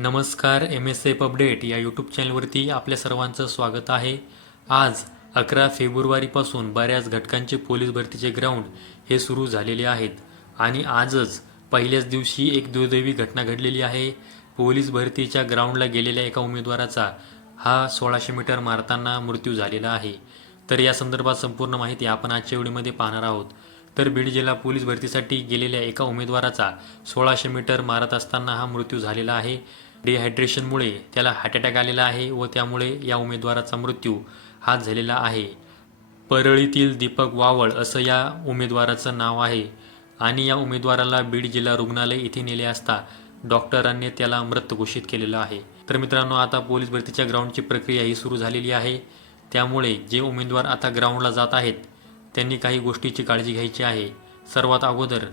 नमस्कार M S F update या YouTube चॅनलवरती आपल्या सर्वांचं स्वागत आहे. आज अकरा फेब्रुवारीपासून बऱ्याच घटकांचे पोलीस भरतीचे ग्राउंड हे सुरू झालेले आहेत. आणि आजच पहिल्याच दिवशी एक दुर्दैवी घटना घडलेली आहे. पोलीस भरतीच्या ग्राउंडला गेलेल्या एका उमेदवाराचा हा सोळाशे मीटर मारताना मृत्यू झालेला आहे. तर या संदर्भात संपूर्ण माहिती आपण आजच्या व्हिडिओमध्ये पाहणार आहोत. तर बीड जिल्हा पोलीस भरतीसाठी गेलेल्या एका उमेदवाराचा सोळाशे मीटर मारत असताना हा मृत्यू झालेला आहे. डिहायड्रेशनमुळे त्याला हार्ट अटॅक आलेला आहे व त्यामुळे या उमेदवाराचा मृत्यू हा झालेला आहे. परळीतील दीपक वावळ असं या उमेदवाराचं नाव आहे आणि या उमेदवाराला बीड जिल्हा रुग्णालय इथे नेले असता डॉक्टरांनी त्याला मृत घोषित केलेलं आहे. तर मित्रांनो आता पोलीस भरतीच्या ग्राउंडची प्रक्रिया ही सुरू झालेली आहे. त्यामुळे जे उमेदवार आता ग्राउंडला जात आहेत त्यांनी काही गोष्टीची काळजी घ्यायची आहे. सर्वात अगोदर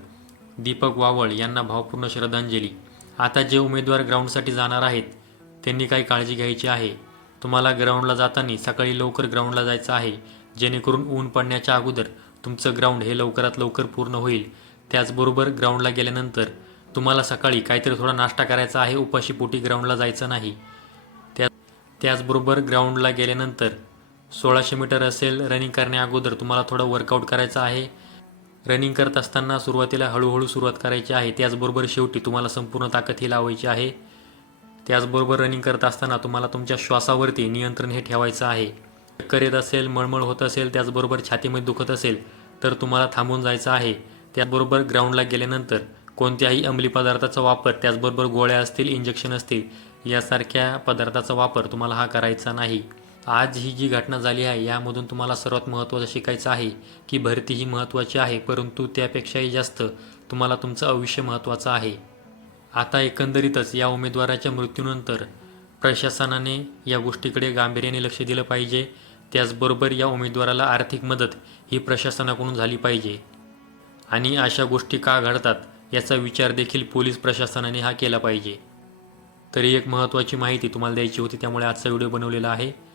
दीपक वावळ यांना भावपूर्ण श्रद्धांजली. आता जे उमेदवार ग्राउंडसाठी जाणार आहेत त्यांनी काही काळजी घ्यायची आहे. तुम्हाला ग्राउंडला जाताना सकाळी लवकर ग्राउंडला जायचं आहे. जेणेकरून ऊन पडण्याच्या अगोदर तुमचं ग्राउंड हे लवकरात लवकर पूर्ण होईल. त्याचबरोबर ग्राउंडला गेल्यानंतर तुम्हाला सकाळी काहीतरी थोडा नाश्ता करायचा आहे उपाशी पोटी ग्राउंडला जायचं नाही. त्या त्याचबरोबर ग्राउंडला गेल्यानंतर सोळाशे मीटर असेल रनिंग करण्या अगोदर तुम्हाला थोडं वर्कआउट करायचं आहे. रनिंग करत असताना सुरुवातीला हळूहळू सुरुवात करायची आहे. त्याचबरोबर शेवटी तुम्हाला संपूर्ण ताकद ही लावायची आहे. त्याचबरोबर रनिंग करत असताना तुम्हाला तुमच्या श्वासावरती नियंत्रण हे ठेवायचं आहे. चक्कर येत असेल मळमळ होत असेल त्याचबरोबर छातीमध्ये दुखत असेल तर तुम्हाला थांबून जायचं आहे. त्याचबरोबर ग्राउंडला गेल्यानंतर कोणत्याही अंमली पदार्थाचा वापर त्याचबरोबर गोळ्या असतील इंजेक्शन असतील यासारख्या पदार्थाचा वापर तुम्हाला हा करायचा नाही. आज ही जी घटना झाली आहे यामधून तुम्हाला सर्वात महत्त्वाचं शिकायचं आहे की भरती ही महत्त्वाची आहे परंतु त्यापेक्षाही जास्त तुम्हाला तुमचं आयुष्य महत्त्वाचं आहे. आता एकंदरीतच या उमेदवाराच्या मृत्यूनंतर प्रशासनाने या गोष्टीकडे गांभीर्याने लक्ष दिलं पाहिजे. त्याचबरोबर या उमेदवाराला आर्थिक मदत ही प्रशासनाकडून झाली पाहिजे. आणि अशा गोष्टी का घडतात याचा विचार देखील पोलीस प्रशासनाने हा केला पाहिजे. तरी एक महत्त्वाची माहिती तुम्हाला द्यायची होती त्यामुळे आजचा व्हिडिओ बनवलेला आहे.